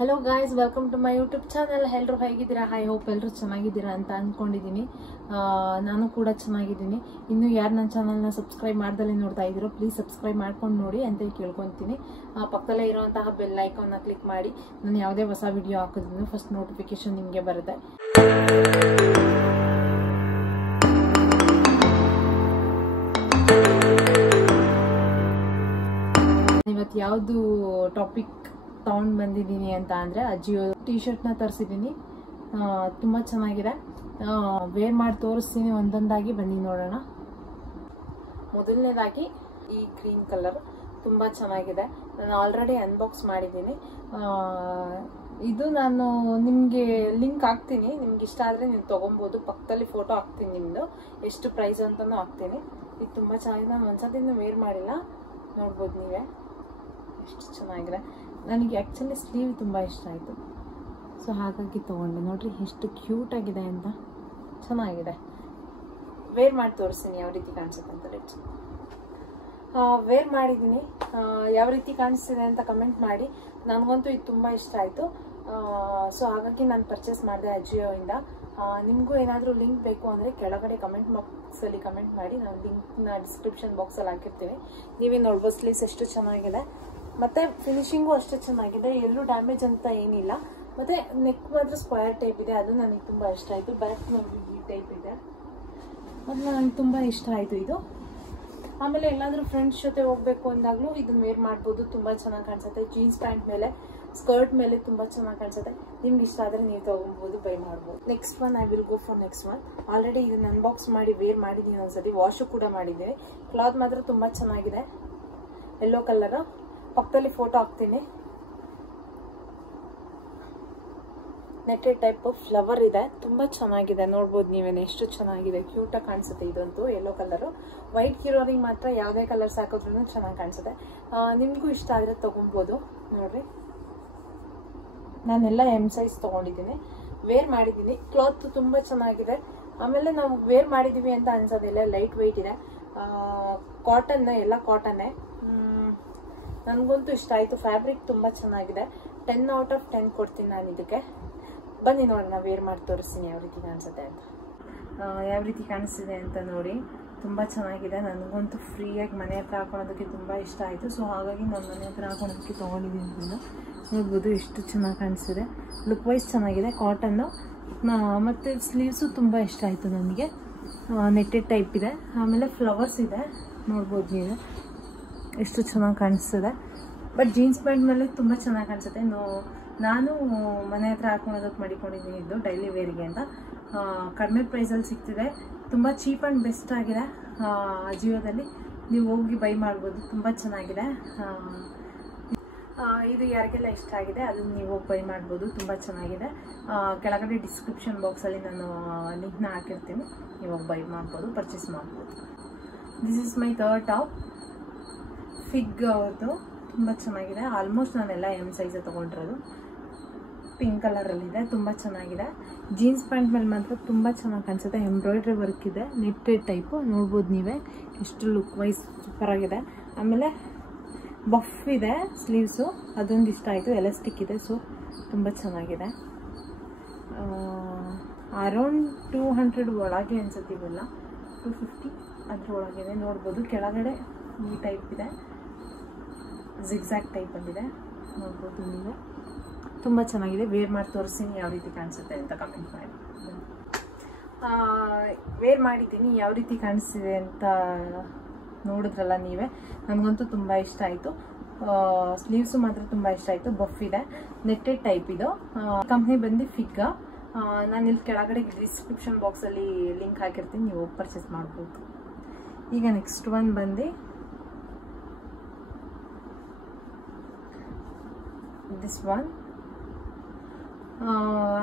Hello guys, welcome to my YouTube channel. ಎಲ್ಲರೂ ಹೇಗಿದ್ದೀರಾ? I hope ಎಲ್ಲರೂ ಚೆನ್ನಾಗಿದ್ದೀರಾ ಅಂತ ಅಂದ್ಕೊಂಡಿದ್ದೀನಿ. ನಾನು ಕೂಡ ಚೆನ್ನಾಗಿದ್ದೀನಿ. ಇನ್ನು ಯಾರು ನನ್ನ ಚಾನಲ್ನ ಸಬ್ಸ್ಕ್ರೈಬ್ ಮಾಡ್ದಲೇ ನೋಡ್ತಾ ಇದ್ದೀರೋ ಪ್ಲೀಸ್ ಸಬ್ಸ್ಕ್ರೈಬ್ ಮಾಡ್ಕೊಂಡು ನೋಡಿ ಅಂತ ಕೇಳ್ಕೊತೀನಿ. ಪಕ್ಕದಲ್ಲೇ ಇರುವಂತಹ ಬೆಲ್ ಐಕಾನ್ನ ಕ್ಲಿಕ್ ಮಾಡಿ ನಾನು ಯಾವುದೇ ಹೊಸ ವಿಡಿಯೋ ಹಾಕಿದ್ರು ಫಸ್ಟ್ ನೋಟಿಫಿಕೇಶನ್ ನಿಮಗೆ ಬರುತ್ತೆ. ಇವತ್ತು ಯಾವುದು ಟಾಪಿಕ್ ತಗೊಂಡು ಬಂದಿದ್ದೀನಿ ಅಂತ ಅಂದರೆ ಅಜಿಯೋ ಟಿ ಶರ್ಟ್ನ ತರಿಸಿದ್ದೀನಿ. ತುಂಬ ಚೆನ್ನಾಗಿದೆ. ವೇರ್ ಮಾಡಿ ತೋರಿಸ್ತೀನಿ, ಒಂದೊಂದಾಗಿ ಬನ್ನಿ ನೋಡೋಣ. ಮೊದಲನೇದಾಗಿ ಈ ಗ್ರೀನ್ ಕಲರ್ ತುಂಬ ಚೆನ್ನಾಗಿದೆ. ನಾನು ಆಲ್ರೆಡಿ ಅನ್ಬಾಕ್ಸ್ ಮಾಡಿದ್ದೀನಿ. ಇದು ನಾನು ನಿಮಗೆ ಲಿಂಕ್ ಹಾಕ್ತೀನಿ, ನಿಮ್ಗೆ ಇಷ್ಟ ಆದರೆ ನೀವು ತೊಗೊಬೋದು. ಪಕ್ಕದಲ್ಲಿ ಫೋಟೋ ಹಾಕ್ತೀನಿ, ನಿಮ್ಮದು ಎಷ್ಟು ಪ್ರೈಸ್ ಅಂತಲೂ ಹಾಕ್ತೀನಿ. ಇದು ತುಂಬ ಚೆನ್ನಾಗಿದೆ. ನಾನು ಒಂದ್ಸತಿನೂ ವೇರ್ ಮಾಡಿಲ್ಲ, ನೋಡ್ಬೋದು ನೀವೇ ಎಷ್ಟು ಚೆನ್ನಾಗಿದೆ. ನನಗೆ ಆ್ಯಕ್ಚುಲಿ ಸ್ಲೀವ್ ತುಂಬ ಇಷ್ಟ ಆಯಿತು, ಸೊ ಹಾಗಾಗಿ ತೊಗೊಂಡೆ. ನೋಡಿರಿ ಎಷ್ಟು ಕ್ಯೂಟಾಗಿದೆ ಅಂತ, ಚೆನ್ನಾಗಿದೆ. ವೇರ್ ಮಾಡಿ ತೋರಿಸ್ತೀನಿ ಯಾವ ರೀತಿ ಕಾಣಿಸುತ್ತೆ ಅಂತ. ಲೆಟ್ಸ್ ವೇರ್ ಮಾಡಿದ್ದೀನಿ, ಯಾವ ರೀತಿ ಕಾಣಿಸ್ತಿದೆ ಅಂತ ಕಮೆಂಟ್ ಮಾಡಿ. ನನಗಂತೂ ಇದು ತುಂಬ ಇಷ್ಟ ಆಯಿತು, ಸೊ ಹಾಗಾಗಿ ನಾನು ಪರ್ಚೇಸ್ ಮಾಡಿದೆ ಅಜಿಯೋಯಿಂದ. ನಿಮಗೂ ಏನಾದರೂ ಲಿಂಕ್ ಬೇಕು ಅಂದರೆ ಕೆಳಗಡೆ ಕಮೆಂಟ್ ಬಾಕ್ಸಲ್ಲಿ ಕಮೆಂಟ್ ಮಾಡಿ, ನಾನು ಲಿಂಕ್ನ ಡಿಸ್ಕ್ರಿಪ್ಷನ್ ಬಾಕ್ಸಲ್ಲಿ ಹಾಕಿರ್ತೀನಿ. ನೀವೇ ನೋಡ್ಬೋದು ಸ್ಲೀವ್ಸ್ ಎಷ್ಟು ಚೆನ್ನಾಗಿದೆ, ಮತ್ತು ಫಿನಿಶಿಂಗು ಅಷ್ಟೇ ಚೆನ್ನಾಗಿದೆ. ಎಲ್ಲೂ ಡ್ಯಾಮೇಜ್ ಅಂತ ಏನಿಲ್ಲ. ಮತ್ತು ನೆಕ್ ಮಾತ್ರ ಸ್ಕ್ವೇರ್ ಟೈಪ್ ಇದೆ, ಅದು ನನಗೆ ತುಂಬ ಇಷ್ಟ ಆಯಿತು. ಬ್ಯಾಕ್ ನೋಡಿ ಈ ಟೈಪ್ ಇದೆ, ಅದು ನನಗೆ ತುಂಬ ಇಷ್ಟ ಆಯಿತು ಇದು. ಆಮೇಲೆ ಎಲ್ಲಾದರೂ ಫ್ರೆಂಡ್ಸ್ ಜೊತೆ ಹೋಗಬೇಕು ಅಂದಾಗಲೂ ಇದನ್ನು ವೇರ್ ಮಾಡ್ಬೋದು, ತುಂಬ ಚೆನ್ನಾಗಿ ಕಾಣಿಸುತ್ತೆ. ಜೀನ್ಸ್ ಪ್ಯಾಂಟ್ ಮೇಲೆ, ಸ್ಕರ್ಟ್ ಮೇಲೆ ತುಂಬ ಚೆನ್ನಾಗಿ ಕಾಣಿಸುತ್ತೆ. ನಿಮ್ಗೆ ಇಷ್ಟ ಆದರೆ ನೀವು ತೊಗೊಬೋದು, ಬೈ ಮಾಡ್ಬೋದು. Next one I will go for next one. Already ಇದನ್ನು ಅನ್ಬಾಕ್ಸ್ ಮಾಡಿ ವೇರ್ ಮಾಡಿದ್ದೀನಿ ಒಂದ್ಸತಿ, ವಾಶು ಕೂಡ ಮಾಡಿದ್ದೀನಿ. ಕ್ಲಾತ್ ಮಾತ್ರ ತುಂಬ ಚೆನ್ನಾಗಿದೆ, ಯೆಲ್ಲೋ ಕಲರ್. ಪಕ್ಕದಲ್ಲಿ ಫೋಟೋ ಹಾಕ್ತೀನಿ. ನೆಟ್ಟೆಡ್ ಟೈಪ್ ಫ್ಲವರ್ ಇದೆ, ತುಂಬ ಚೆನ್ನಾಗಿದೆ. ನೋಡ್ಬೋದು ನೀವೇನೆ ಎಷ್ಟು ಚೆನ್ನಾಗಿದೆ, ಕ್ಯೂಟಾಗಿ ಕಾಣಿಸುತ್ತೆ. ಇದಂತೂ ಯೆಲ್ಲೋ ಕಲರು. ವೈಟ್ ಇರೋರಿಗೆ ಮಾತ್ರ ಯಾವುದೇ ಕಲರ್ಸ್ ಹಾಕಿದ್ರೂ ಚೆನ್ನಾಗಿ ಕಾಣಿಸುತ್ತೆ. ನಿಮಗೂ ಇಷ್ಟ ಆದರೆ ತೊಗೊಬೋದು. ನೋಡ್ರಿ, ನಾನೆಲ್ಲ ಎಮ್ ಸೈಜ್ ತೊಗೊಂಡಿದ್ದೀನಿ, ವೇರ್ ಮಾಡಿದ್ದೀನಿ. ಕ್ಲಾತ್ ತುಂಬ ಚೆನ್ನಾಗಿದೆ. ಆಮೇಲೆ ನಾವು ವೇರ್ ಮಾಡಿದ್ದೀವಿ ಅಂತ ಅನ್ಸೋದಿಲ್ಲ, ಲೈಟ್ ವೆಯ್ಟ್ ಇದೆ. ಕಾಟನ್, ಎಲ್ಲ ಕಾಟನ್ನೇ. ನನಗಂತೂ ಇಷ್ಟ ಆಯಿತು. ಫ್ಯಾಬ್ರಿಕ್ ತುಂಬ ಚೆನ್ನಾಗಿದೆ. 10 ಔಟ್ ಆಫ್ 10 ಕೊಡ್ತೀನಿ ನಾನು ಇದಕ್ಕೆ. ಬನ್ನಿ ನೋಡೋಣ, ವೇರ್ ಮಾಡಿ ತೋರಿಸ್ತೀನಿ ಯಾವ ರೀತಿ ಕಾಣಿಸುತ್ತೆ ಅಂತ. ಯಾವ ರೀತಿ ಕಾಣಿಸ್ತಿದೆ ಅಂತ ನೋಡಿ, ತುಂಬ ಚೆನ್ನಾಗಿದೆ. ನನಗಂತೂ ಫ್ರೀಯಾಗಿ ಮನೆ ಹತ್ರ ಹಾಕೊಳ್ಳೋದಕ್ಕೆ ತುಂಬ ಇಷ್ಟ ಆಯಿತು, ಸೊ ಹಾಗಾಗಿ ನಾನು ಮನೆ ಹತ್ರ ಹಾಕೊಳ್ಳೋದಕ್ಕೆ ತೊಗೊಂಡಿದ್ದೀನಿ. ಇದನ್ನು ನೋಡ್ಬೋದು ಎಷ್ಟು ಚೆನ್ನಾಗಿ ಕಾಣಿಸ್ತಿದೆ. ಲುಕ್ ವೈಸ್ ಚೆನ್ನಾಗಿದೆ. ಕಾಟನ್ನು ಮತ್ತು ಸ್ಲೀವ್ಸು ತುಂಬ ಇಷ್ಟ ಆಯಿತು ನನಗೆ. ನೆಟ್ಟೆಡ್ ಟೈಪ್ ಇದೆ, ಆಮೇಲೆ ಫ್ಲವರ್ಸ್ ಇದೆ, ನೋಡ್ಬೋದು ನೀವು ಎಷ್ಟು ಚೆನ್ನಾಗಿ ಕಾಣಿಸ್ತದೆ. ಬಟ್ ಜೀನ್ಸ್ ಪ್ಯಾಂಟ್ ಮೇಲೆ ತುಂಬ ಚೆನ್ನಾಗಿ ಕಾಣಿಸುತ್ತೆ. ನಾನು ಮನೆ ಹತ್ರ ಹಾಕೊಳ್ಳೋದಕ್ಕೆ ಮಾಡಿಕೊಂಡಿದ್ದೀನಿ ಇದು ಡೈಲಿ ವೇರಿಗೆ ಅಂತ. ಕಡಿಮೆ ಪ್ರೈಸಲ್ಲಿ ಸಿಗ್ತಿದೆ, ತುಂಬ ಚೀಪ್ ಆ್ಯಂಡ್ ಬೆಸ್ಟ್ ಆಗಿದೆ. ಅಜಿಯೋದಲ್ಲಿ ನೀವು ಹೋಗಿ ಬೈ ಮಾಡ್ಬೋದು, ತುಂಬ ಚೆನ್ನಾಗಿದೆ. ಇದು ಯಾರಿಗೆಲ್ಲ ಇಷ್ಟ ಆಗಿದೆ ಅದನ್ನು ನೀವು ಹೋಗಿ ಬೈ ಮಾಡ್ಬೋದು, ತುಂಬ ಚೆನ್ನಾಗಿದೆ. ಕೆಳಗಡೆ ಡಿಸ್ಕ್ರಿಪ್ಷನ್ ಬಾಕ್ಸಲ್ಲಿ ನಾನು ಲಿಂಕ್ನ ಹಾಕಿರ್ತೀನಿ, ನೀವು ಹೋಗಿ ಬೈ ಮಾಡ್ಬೋದು, ಪರ್ಚೇಸ್ ಮಾಡ್ಬೋದು. This is my third top, fig ಅವ್ರದ್ದು. ತುಂಬ ಚೆನ್ನಾಗಿದೆ. ಆಲ್ಮೋಸ್ಟ್ ನಾನೆಲ್ಲ ಎಮ್ ಸೈಜೇ ತೊಗೊಂಡಿರೋದು. ಪಿಂಕ್ ಕಲರಲ್ಲಿದೆ, ತುಂಬ ಚೆನ್ನಾಗಿದೆ. ಜೀನ್ಸ್ ಪ್ಯಾಂಟ್ ಮೇಲೆ ಮಾತ್ರ ತುಂಬ ಚೆನ್ನಾಗಿ ಕಾಣಿಸುತ್ತೆ. ಎಂಬ್ರಾಯ್ಡ್ರಿ ವರ್ಕ್ ಇದೆ, ನೆಟ್ಟೆಡ್ ಟೈಪು. ನೋಡ್ಬೋದು ನೀವೇ ಎಷ್ಟು ಲುಕ್ ವೈಸ್ ಸೂಪರಾಗಿದೆ. ಆಮೇಲೆ ಬಫ್ ಇದೆ ಸ್ಲೀವ್ಸು, ಅದೊಂದು ಇಷ್ಟ ಆಯಿತು. ಎಲಾಸ್ಟಿಕ್ ಇದೆ, ಸೊ ತುಂಬ ಚೆನ್ನಾಗಿದೆ. ಅರೌಂಡ್ 200 ಒಳಗೆ ಅನ್ಸುತ್ತೆ, ಇವೆಲ್ಲ 250 ಅದ್ರ ಒಳಗಿದೆ. ನೋಡ್ಬೋದು ಕೆಳಗಡೆ ಈ ಟೈಪ್ ಇದೆ, ಜಿಗ್ಜಾಗ್ ಟೈಪ್ ಬಂದಿದೆ, ನೋಡ್ಬೋದು ನೀವು. ತುಂಬ ಚೆನ್ನಾಗಿದೆ. ವೇರ್ ಮಾಡಿ ತೋರಿಸ್ತೀನಿ ಯಾವ ರೀತಿ ಕಾಣಿಸುತ್ತೆ ಅಂತ ಕಮೆಂಟ್ ಮಾಡಿ. ವೇರ್ ಮಾಡಿದ್ದೀನಿ, ಯಾವ ರೀತಿ ಕಾಣಿಸ್ತಿದೆ ಅಂತ ನೋಡಿದ್ರಲ್ಲ ನೀವೇ. ನನಗಂತೂ ತುಂಬ ಇಷ್ಟ ಆಯಿತು. ಸ್ಲೀವ್ಸು ಮಾತ್ರ ತುಂಬ ಇಷ್ಟ ಆಯಿತು. ಬಫ್ ಇದೆ, ನೆಟ್ಟೆಡ್ ಟೈಪ್ ಇದು. ಕಂಪ್ನಿ ಬಂದು ಫಿಗ್. ನಾನು ಇಲ್ಲಿ ಕೆಳಗಡೆ ಡಿಸ್ಕ್ರಿಪ್ಷನ್ ಬಾಕ್ಸಲ್ಲಿ ಲಿಂಕ್ ಹಾಕಿರ್ತೀನಿ, ನೀವು ಪರ್ಚೇಸ್ ಮಾಡ್ಬೋದು. ಈಗ ನೆಕ್ಸ್ಟ್ ಒನ್ ಬಂದು ದಿಸ್ ಒನ್.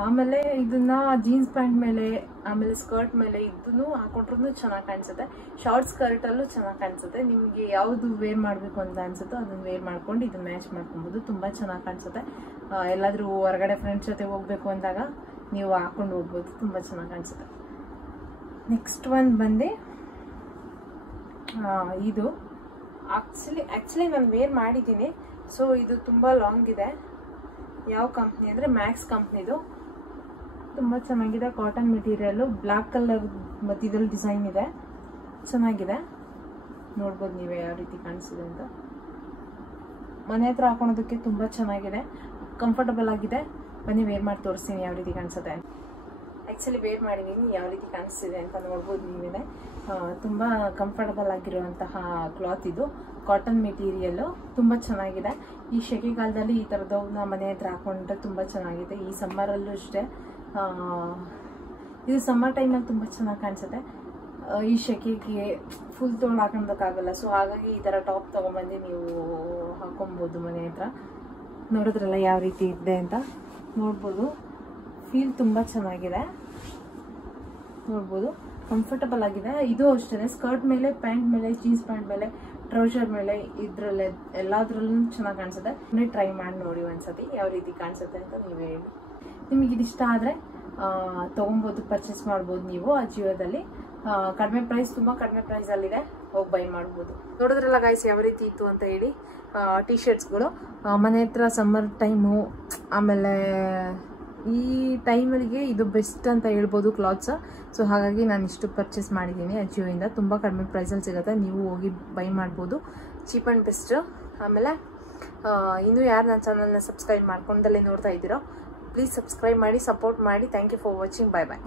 ಆಮೇಲೆ ಇದನ್ನ ಜೀನ್ಸ್ ಪ್ಯಾಂಟ್ ಮೇಲೆ, ಆಮೇಲೆ ಸ್ಕರ್ಟ್ ಮೇಲೆ ಇದನ್ನು ಹಾಕೊಂಡ್ರೂ ಚೆನ್ನಾಗಿ ಕಾಣಿಸುತ್ತೆ. ಶಾರ್ಟ್ ಸ್ಕರ್ಟಲ್ಲೂ ಚೆನ್ನಾಗಿ ಕಾಣಿಸುತ್ತೆ. ನಿಮಗೆ ಯಾವುದು ವೇರ್ ಮಾಡಬೇಕು ಅಂತ ಅನ್ಸುತ್ತೋ ಅದನ್ನು ವೇರ್ ಮಾಡ್ಕೊಂಡು ಇದನ್ನ ಮ್ಯಾಚ್ ಮಾಡ್ಕೊಬೋದು, ತುಂಬ ಚೆನ್ನಾಗಿ ಕಾಣಿಸುತ್ತೆ. ಎಲ್ಲಾದರೂ ಹೊರಗಡೆ ಫ್ರೆಂಡ್ಸ್ ಜೊತೆ ಹೋಗಬೇಕು ಅಂದಾಗ ನೀವು ಹಾಕೊಂಡು ಹೋಗ್ಬೋದು, ತುಂಬ ಚೆನ್ನಾಗಿ ಕಾಣಿಸುತ್ತೆ. ನೆಕ್ಸ್ಟ್ ಒನ್ ಬಂದು ಇದು ಆ್ಯಕ್ಚುಲಿ ನಾನು ವೇರ್ ಮಾಡಿದ್ದೀನಿ. ಸೊ ಇದು ತುಂಬ ಲಾಂಗ್ ಇದೆ, ಯಾವ ಕಂಪ್ನಿ ಅಂದರೆ ಮ್ಯಾಕ್ಸ್ ಕಂಪ್ನಿದು. ತುಂಬ ಚೆನ್ನಾಗಿದೆ. ಕಾಟನ್ ಮೆಟೀರಿಯಲ್ಲು, ಬ್ಲ್ಯಾಕ್ ಕಲರ್ ಮತ್ತು ಇದ್ರಲ್ಲಿ ಡಿಸೈನ್ ಇದೆ, ಚೆನ್ನಾಗಿದೆ. ನೋಡ್ಬೋದು ನೀವೇ ಯಾವ ರೀತಿ ಕಾಣಿಸಿದೆ ಅಂತ. ಮನೆ ಹತ್ರ ಹಾಕೊಳೋದಕ್ಕೆ ತುಂಬ ಚೆನ್ನಾಗಿದೆ, ಕಂಫರ್ಟಬಲ್ ಆಗಿದೆ. ಬನ್ನಿ ವೇರ್ ಮಾಡಿ ತೋರಿಸ್ತೀನಿ ಯಾವ ರೀತಿ ಕಾಣಿಸುತ್ತೆ. ಆ್ಯಕ್ಚುಲಿ ವೇರ್ ಮಾಡಿದ್ದೀನಿ, ಯಾವ ರೀತಿ ಕಾಣಿಸ್ತಿದೆ ಅಂತ ನೋಡ್ಬೋದು ನೀವೇ. ತುಂಬ ಕಂಫರ್ಟಬಲ್ ಆಗಿರುವಂತಹ ಕ್ಲಾತ್ ಇದು. ಕಾಟನ್ ಮೆಟೀರಿಯಲ್ಲು ತುಂಬ ಚೆನ್ನಾಗಿದೆ. ಈ ಸೆಕೆಗಾಲದಲ್ಲಿ ಈ ಥರದವನ್ನ ಮನೆ ಹತ್ರ ಹಾಕೊಂಡ್ರೆ ತುಂಬ ಚೆನ್ನಾಗಿದೆ. ಈ ಸಮ್ಮರಲ್ಲೂ ಅಷ್ಟೇ, ಇದು ಸಮ್ಮರ್ ಟೈಮಲ್ಲಿ ತುಂಬ ಚೆನ್ನಾಗಿ ಕಾಣಿಸುತ್ತೆ. ಈ ಸೆಕೆಗೆ ಫುಲ್ ತೊಗೊಂಡು ಹಾಕೊಳಕ್ಕಾಗಲ್ಲ. ಸೊ ಹಾಗಾಗಿ ಈ ಥರ ಟಾಪ್ ತೊಗೊಂಬಂದು ನೀವು ಹಾಕೊಬೋದು ಮನೆ ಹತ್ರ. ನೋಡಿದ್ರಲ್ಲ ಯಾವ ರೀತಿ ಇದೆ ಅಂತ ನೋಡ್ಬೋದು. ಫೀಲ್ ತುಂಬ ಚೆನ್ನಾಗಿದೆ, ನೋಡ್ಬೋದು. ಕಂಫರ್ಟಬಲ್ ಆಗಿದೆ. ಇದು ಅಷ್ಟೇ, ಸ್ಕರ್ಟ್ ಮೇಲೆ, ಪ್ಯಾಂಟ್ ಮೇಲೆ, ಜೀನ್ಸ್ ಪ್ಯಾಂಟ್ ಮೇಲೆ, ಟ್ರೌಸರ್ ಮೇಲೆ, ಇದ್ರಲ್ಲೇ ಎಲ್ಲದ್ರಲ್ಲೂ ಚೆನ್ನಾಗಿ ಕಾಣಿಸುತ್ತೆ. ಟ್ರೈ ಮಾಡಿ ನೋಡಿ ಒಂದ್ಸತಿ ಯಾವ ರೀತಿ ಕಾಣಿಸುತ್ತೆ ಅಂತ ನೀವೇ ಹೇಳಿ. ನಿಮಗೆ ಇದಿಷ್ಟ ಆದರೆ ತೊಗೊಬೋದು, ಪರ್ಚೇಸ್ ಮಾಡ್ಬೋದು ನೀವು ಅಜಿಯೋದಲ್ಲಿ. ಕಡಿಮೆ ಪ್ರೈಸ್, ತುಂಬ ಕಡಿಮೆ ಪ್ರೈಸಲ್ಲಿದೆ, ಹೋಗಿ ಬೈ ಮಾಡ್ಬೋದು. ನೋಡಿದ್ರಲ್ಲ ಗೈಸ್ ಯಾವ ರೀತಿ ಇತ್ತು ಅಂತ ಹೇಳಿ. ಟಿ ಶರ್ಟ್ಸ್ಗಳು ಮನೆ ಹತ್ರ ಸಮ್ಮರ್ ಟೈಮು, ಆಮೇಲೆ ಈ ಟೈಮಲ್ಲಿಗೆ ಇದು ಬೆಸ್ಟ್ ಅಂತ ಹೇಳ್ಬೋದು ಕ್ಲಾತ್ಸ್. ಸೊ ಹಾಗಾಗಿ ನಾನು ಇಷ್ಟು ಪರ್ಚೇಸ್ ಮಾಡಿದ್ದೀನಿ ಅಜಿಯೋಯಿಂದ. ತುಂಬ ಕಡಿಮೆ ಪ್ರೈಸಲ್ಲಿ ಸಿಗುತ್ತೆ, ನೀವು ಹೋಗಿ ಬೈ ಮಾಡ್ಬೋದು. Cheap and best. ಆಮೇಲೆ ಇನ್ನೂ ಯಾರು ನನ್ನ ಚಾನಲ್ನ ಸಬ್ಸ್ಕ್ರೈಬ್ ಮಾಡ್ಕೊಂಡಲ್ಲೇ ನೋಡ್ತಾ ಇದ್ದೀರೋ, ಪ್ಲೀಸ್ ಸಬ್ಸ್ಕ್ರೈಬ್ ಮಾಡಿ, ಸಪೋರ್ಟ್ ಮಾಡಿ. Thank you for watching. Bye bye.